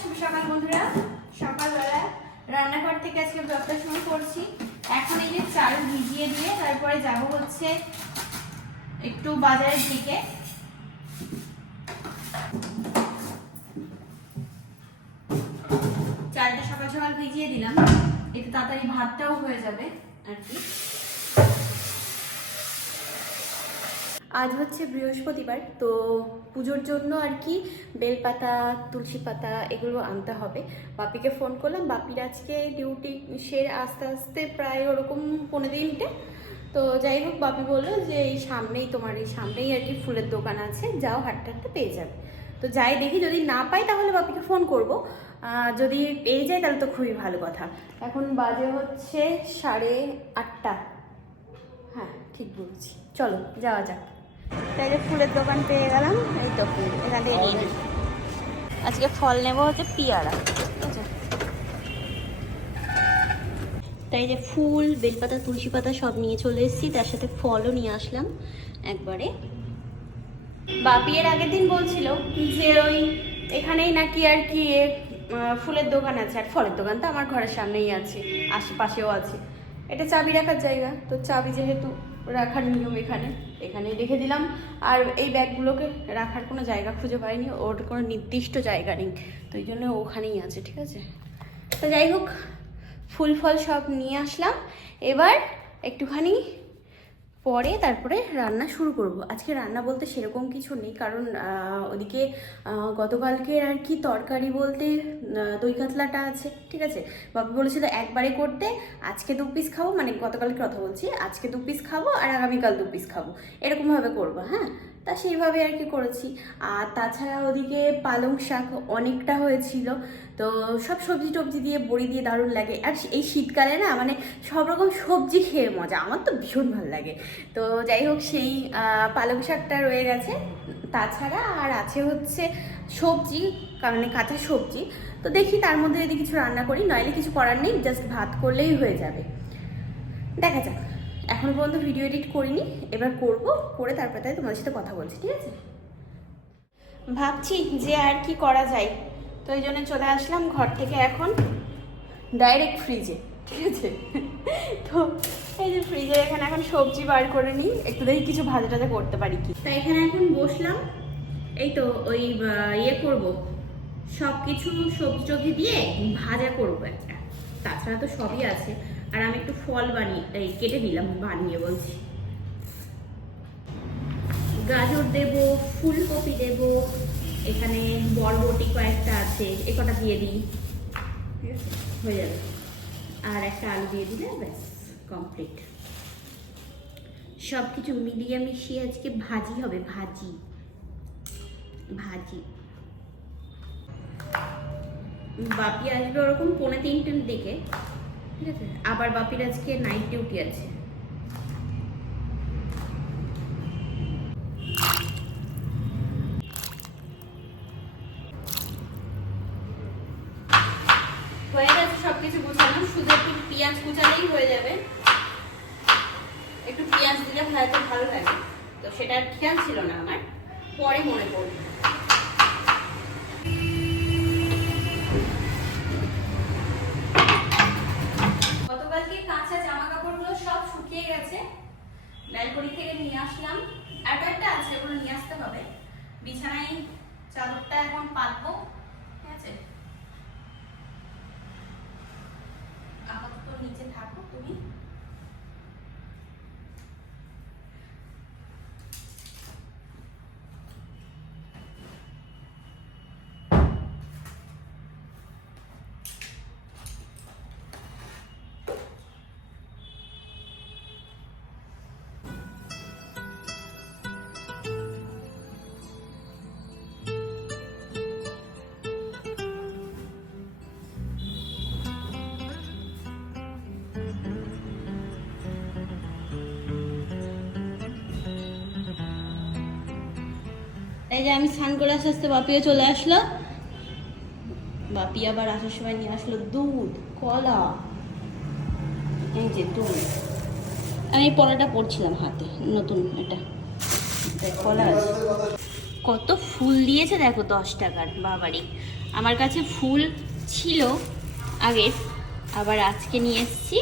শুভ সকাল বন্ধুরা। সকালবেলা রান্নাঘর থেকে আজকে ব্লগটা শুরু করছি। এখন এই যে চাল ভিজিয়ে দিয়ে তারপরে যাব হচ্ছে একটু বাজারের দিকে। চালটা সকাল সকাল ভিজিয়ে দিলাম। একটু তাড়াতাড়ি ভাতটাও হয়ে যাবে আর কি। আজ হচ্ছে বৃহস্পতিবার, তো পুজোর জন্য আর কি বেলপাতা, তুলসী পাতা এগুলো আনতে হবে। বাপিকে ফোন করলাম, বাপির আজকে ডিউটি সেরে আস্তে আস্তে প্রায় ওরকম পনেরো দিনটে। তো যাই হোক, বাপি বলল যে এই সামনেই তোমার, এই সামনেই আর কি ফুলের দোকান আছে, যাও হাটটা হাটটা পেয়ে যাবে। তো যাই দেখি, যদি না পাই তাহলে বাপিকে ফোন করব। যদি পেয়ে যায় তাহলে তো খুবই ভালো কথা। এখন বাজে হচ্ছে সাড়ে আটটা। হ্যাঁ ঠিক বলছি। চলো, যাওয়া যাক। তাই যে ফুলের দোকান পেয়ে গেলাম, এই তো এখান আজকে ফল নেব হচ্ছে পিয়ারা তাই যে ফুল, বেলপাতা, তুলসী পাতা সব নিয়ে চলে এসেছি, তার সাথে ফলও নিয়ে আসলাম একবারে। বাপি আগের দিন বলছিল যে ওই এখানেই নাকি আর কি ফুলের দোকান আছে, আর ফলের দোকান তো আমার ঘরের সামনেই আছে, আশেপাশেও আছে। এটা চাবি রাখার জায়গা, তো চাবি যেহেতু রাখার নিয়ম এখানে। এখানে রেখে দিলাম। আর এই ব্যাগগুলোকে রাখার কোনো জায়গা খুঁজে পাইনি, ওর কোনো নির্দিষ্ট জায়গা নেই। তো এই জন্য ওখানেই আছে, ঠিক আছে? তো যাই হোক, ফুল ফল সব নিয়ে আসলাম। এবার একটুখানি পরে তারপরে রান্না শুরু করব। আজকে রান্না বলতে সেরকম কিছু নেই, কারণ ওদিকে গতকালকে গতকালকের আর কি তরকারি বলতে দই কাতলাটা আছে, ঠিক আছে? বাবু বলেছিল একবারে করতে, আজকে দু পিস খাব মানে গতকালকে কথা বলছি, আজকে দু পিস খাব আর আগামীকাল দু পিস খাব। এরকমভাবে করব হ্যাঁ? তা সেইভাবে আর কি করেছি। আর তাছাড়া ওদিকে পালং শাক অনেকটা হয়েছিল। তো সব সবজি টবজি দিয়ে বড়ি দিয়ে দারুণ লাগে। আর এই শীতকালে না মানে সব রকম সবজি খেয়ে মজা। আমার তো ভীষণ ভালো লাগে। তো যাই হোক সেই পালং শাকটা রয়ে গেছে। তাছাড়া আর আছে হচ্ছে সবজি মানে কাঁচা সবজি। তো দেখি তার মধ্যে যদি কিছু রান্না করি, নইলে কিছু করার নেই জাস্ট ভাত করলেই হয়ে যাবে। দেখা যাক। এখন পর্যন্ত ভিডিও এডিট করিনি, এবার করব, করে তারপরে তাই তোমাদের সাথে কথা বলছি, ঠিক আছে? ভাবছি যে আর কি করা যায়, তো এই জন্য চলে আসলাম ঘর থেকে এখন ডাইরেক্ট ফ্রিজে ঠিক আছে? তো এই যে ফ্রিজে এখানে এখন সবজি বার করে নিই, একটু দেখি কিছু ভাজা টাজা করতে পারি কি। তাই এখানে এখন বসলাম, এই তো ওই ইয়ে করব সব কিছু সবজি টবজি দিয়ে ভাজা করব একটা, তাছাড়া তো সবই আছে। আর আমি একটু ফল বানিয়ে, এই কেটে নিলাম, বানিয়ে বলছি। গাজর দেব, ফুলকপি দেব, এখানে বরবটি কয়েকটা আছে, এ কটা দিয়ে দিই। ঠিক হয়ে যাবে। আর একটা আলু দিয়ে দিলে ব্যাস কমপ্লিট সব কিছু মিলিয়ে মিশিয়ে আজকে ভাজি হবে, ভাজি। ভাজি। বাপি আসবে ওরকম পৌনে তিনটের দিকে। ঠিক আছে? আবার বাপির আজকে নাইট ডিউটি আছে। হয়ে গেছে সব কিছু গুছানো। শুধু একটু হয়ে যাবে। একটু ভালো লাগে। তো সেটা খেয়াল ছিল না আমার। পরে মনে পড়ল গতকালকে কাঁচা জামা কাপড়গুলো সব শুকিয়ে গেছে লালপুরি থেকে নিয়ে আসলাম। আর একটা আছে, ওগুলো নিয়ে আসতে হবে। বিছানায় চাদরটা এখন পাতবো। এই যে আমি স্নান করে আস্তে আস্তে বাপিও চলে আসলো। বাপি আবার আসার সময় নিয়ে আসলো দুধ, কলা। এই যে দুধ। আমি পলাটা পরছিলাম হাতে, নতুন এটা। কলা কত ফুল দিয়েছে দেখো দশ টাকার, বাবারি। আমার কাছে ফুল ছিল আগের, আবার আজকে নিয়ে এসেছি।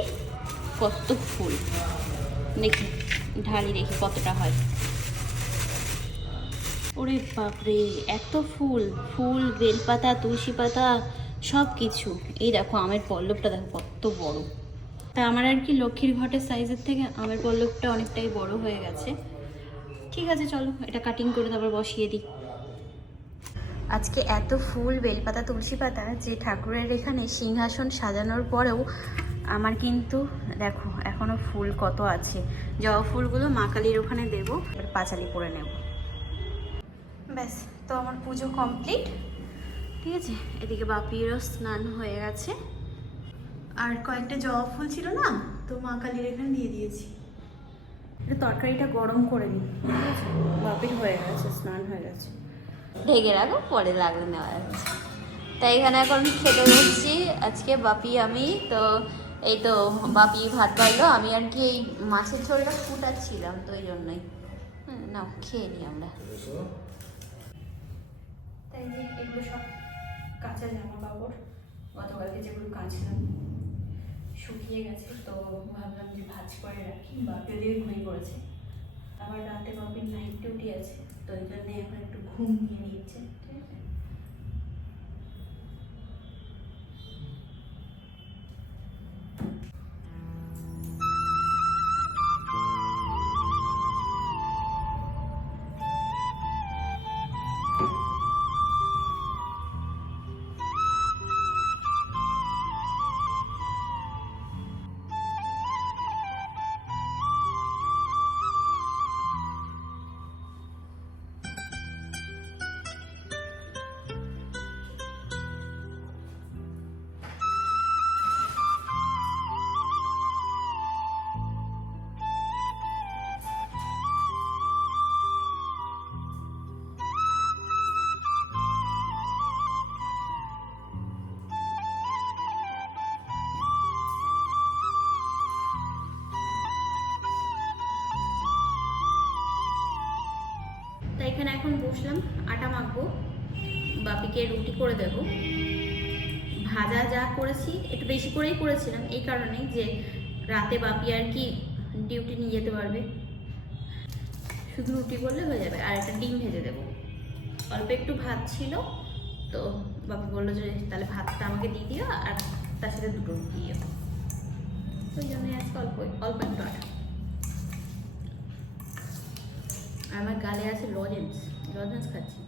কত ফুল। দেখি, ঢালি দেখি কতটা হয়। ওরে বাপরে, এত ফুল ফুল, বেলপাতা তুলসী পাতা সব কিছু এই দেখো, আমের পল্লবটা দেখো, কত বড়। তা আমার আর কি লক্ষ্মীর ঘটের সাইজের থেকে আমের পল্লবটা অনেকটাই বড় হয়ে গেছে। ঠিক আছে, চলো, এটা কাটিং করে তারপর বসিয়ে দিই। আজকে এত ফুল, বেলপাতা তুলসী পাতা যে ঠাকুরের এখানে সিংহাসন সাজানোর পরেও আমার কিন্তু, দেখো, এখনও ফুল কত আছে। জবা ফুলগুলো মা কালীর ওখানে দেবো, এবার পাঁচালি করে নেব। ব্যাস তো আমার পুজো কমপ্লিট। ঠিক আছে এদিকে বাপিরও স্নান হয়ে গেছে। আর কয়েকটা জবা ফুল ছিল না তো মা কালীর এখানে দিয়ে দিয়েছি। এটা তরকারিটা গরম করে নিই ঠিক আছে বাপির হয়ে গেছে স্নান হয়ে গেছে। ঢেকে রাখো পরে লাগলে নেওয়া যাচ্ছে। তাই এখানে এখন খেতে বসছি আজকে বাপি আমি তো এই তো বাপি ভাত পারল আমি আর কি এই মাছের ঝোলটা ফুটাচ্ছিলাম তো এই জন্যই। হ্যাঁ, নাও খেয়ে নিই আমরা। তাই যে এগুলো সব কাঁচা জামা কাপড়, গতকালকে যেগুলো কাঁচলাম শুকিয়ে গেছে, তো ভাবলাম যে ভাজ করে রাখি বা ওদিকে ঘুমিয়ে পড়েছে। আবার রাতে বাবির নাইট ডিউটি আছে, তো এই জন্যে এখন একটু ঘুম নিয়ে নিচ্ছে। এখানে এখন বসলাম, আটা মাখবো, বাপিকে রুটি করে দেব। ভাজা যা করেছি, একটু বেশি করেই করেছিলাম, এই কারণে যে রাতে বাপি আর কি ডিউটি নিয়ে যেতে পারবে। শুধু রুটি করলে হয়ে যাবে, আর একটা ডিম ভেজে দেবো। অল্প একটু ভাত ছিল, তো বাপি বলল যে, তাহলে ভাতটা আমাকে দিয়ে দিও, আর তার সাথে দুটো রুটি দিও। ওই জন্য আজকে অল্প অল্প একটু আটা আর আমার গালে আছে লজেন্স লজেন্স খাচ্ছি।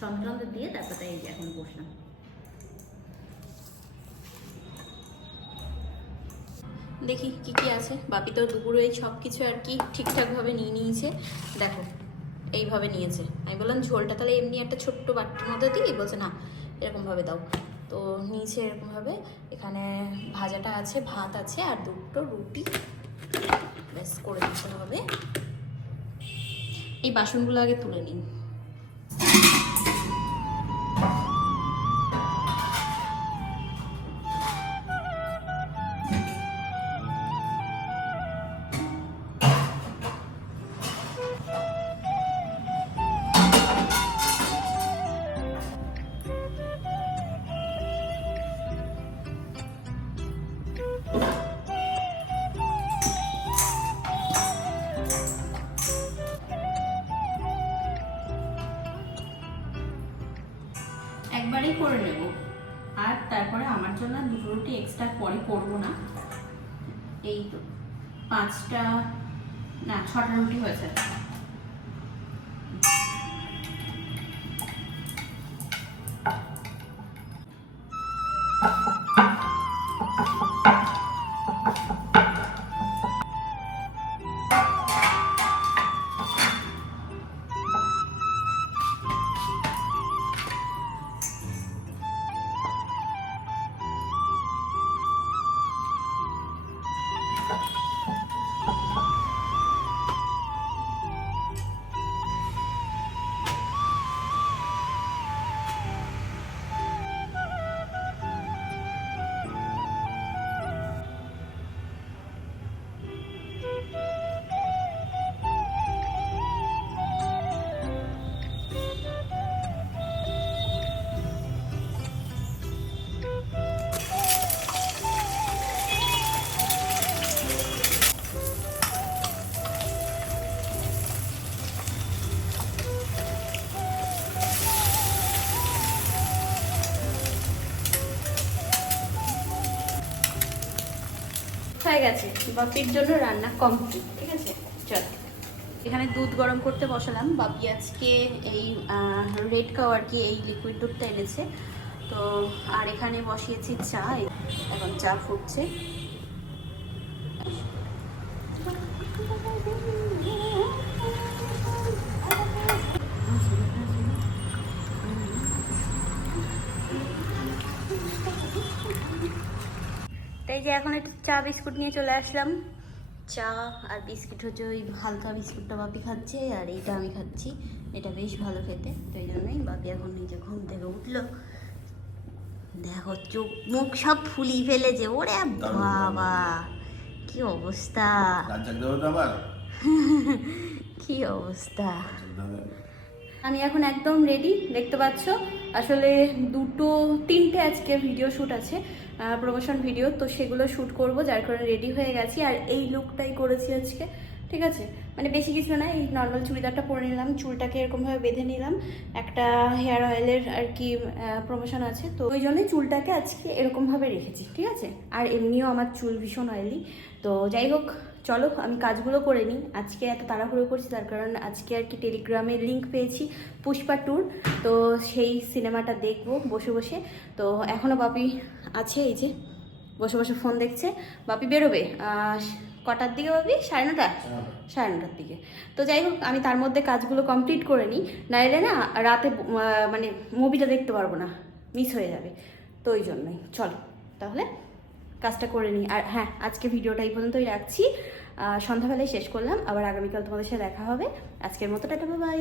সন্তানদের দিয়ে তারপর তাই এখন বসলাম। দেখি কি কি আছে। বাপি তো দুপুরে সব কিছু আর কি ঠিকঠাকভাবে নিয়ে নিয়েছে। দেখো, এইভাবে নিয়েছে। আমি বললাম, ঝোলটা তাহলে এমনি একটা ছোট্ট বাটির মধ্যে দিই? বলছে, না, এরকমভাবে দাও। তো নিয়েছে এরকমভাবে। এখানে ভাজাটা আছে, ভাত আছে আর দুটো রুটি। ব্যাস করে দিতে হবে। এই বাসনগুলো আগে তুলে নিন। করব না। এই তো পাঁচটা না ছটা রুটি হয়েছে। বাপির জন্য রান্না কমপ্লিট ঠিক আছে? চল। এখানে দুধ গরম করতে বসালাম। বাপি আজকে এই রেড কাউ আর কি এই লিকুইড দুধটা এনেছে। তো, আর এখানে বসিয়েছি চা। এখন চা ফুটছে। তাই যে এখন একটু চা বিস্কুট নিয়ে চলে আসলাম। চা আর বিস্কিট হচ্ছে ওই হালকা বিস্কুটটা বাপি খাচ্ছে আর এইটা আমি খাচ্ছি। এটা বেশ ভালো খেতে তো এই জন্যই বাপি এখন নিজে ঘুম থেকে উঠল। দেখো চোখ মুখ সব ফুলি ফেলেছে ওরে বাবা কি অবস্থা? কি অবস্থা? আমি এখন একদম রেডি দেখতে পাচ্ছ? আসলে দুটো, তিনটে আজকে ভিডিও শ্যুট আছে প্রমোশন ভিডিও তো সেগুলো শ্যুট করব, যার কারণে রেডি হয়ে গেছি। আর এই লুকটাই করেছি আজকে। ঠিক আছে? মানে বেশি কিছু না, এই নর্মাল চুড়িদারটা পরে নিলাম, চুলটাকে এরকমভাবে বেঁধে নিলাম। একটা হেয়ার অয়েলের আর কি প্রমোশন আছে। তো ওই জন্যই চুলটাকে আজকে এরকমভাবে রেখেছি, ঠিক আছে? আর এমনিও আমার চুল ভীষণ অয়েলি তো যাই হোক, চলো, আমি কাজগুলো করে নিই। আজকে এত তাড়াহুড়ো করছি, তার কারণ আজকে আর কি টেলিগ্রামে লিঙ্ক পেয়েছি, পুষ্পা ট্যুর তো সেই সিনেমাটা দেখব বসে বসে। তো এখনও বাপি আছে, এই যে, বসে বসে ফোন দেখছে। বাপি বেরোবে? কটার দিকে ভাবি? সাড়ে নটা? সাড়ে নটার দিকে। তো যাই হোক আমি তার মধ্যে কাজগুলো কমপ্লিট করে নিই। নাইলে না রাতে মানে মুভিটা দেখতে পারব না। মিস হয়ে যাবে। তো ওই জন্যই। চলো তাহলে কাজটা করে নিই। আর হ্যাঁ আজকে ভিডিওটা এই পর্যন্তই রাখছি। সন্ধ্যাবেলায় শেষ করলাম। আবার আগামীকাল তোমাদের সাথে দেখা হবে। আজকের মতো টাটা বাই